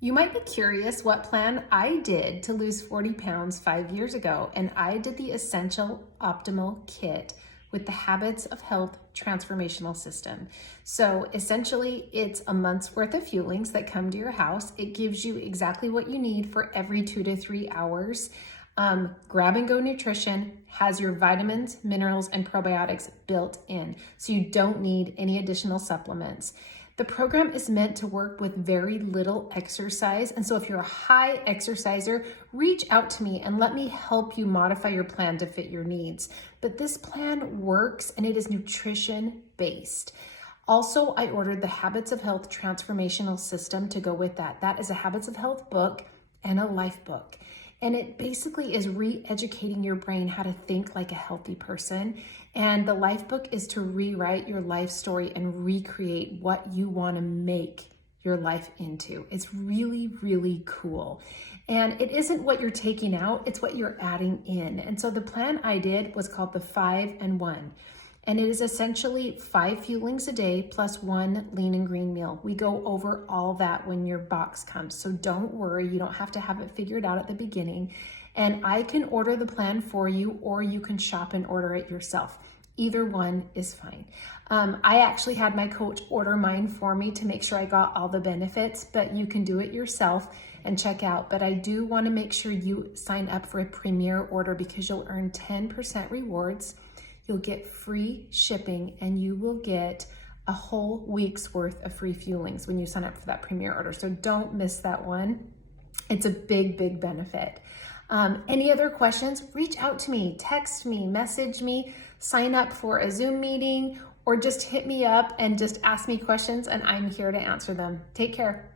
You might be curious what plan I did to lose 40 pounds 5 years ago, and I did the Essential Optimal Kit with the Habits of Health Transformational System. So essentially, it's a month's worth of fuelings that come to your house. It gives you exactly what you need for every 2 to 3 hours. Grab and Go Nutrition has your vitamins, minerals, and probiotics built in, so you don't need any additional supplements. The program is meant to work with very little exercise. And so if you're a high exerciser, reach out to me and let me help you modify your plan to fit your needs. But this plan works and it is nutrition based. Also, I ordered the Habits of Health Transformational System to go with that. That is a Habits of Health book and a life book. And it basically is re-educating your brain how to think like a healthy person. And the life book is to rewrite your life story and recreate what you want to make your life into. It's really, really cool. And it isn't what you're taking out, it's what you're adding in. And so the plan I did was called the 5 and 1. And it is essentially 5 fuelings a day plus 1 lean and green meal. We go over all that when your box comes. So don't worry, you don't have to have it figured out at the beginning. And I can order the plan for you, or you can shop and order it yourself. Either one is fine. I actually had my coach order mine for me to make sure I got all the benefits, but you can do it yourself and check out. But I do want to make sure you sign up for a premier order because you'll earn 10% rewards. You'll get free shipping and you will get a whole week's worth of free fuelings when you sign up for that premier order. So don't miss that one. It's a big, big benefit. Any other questions? Reach out to me, text me, message me, sign up for a Zoom meeting, or just hit me up and just ask me questions and I'm here to answer them. Take care.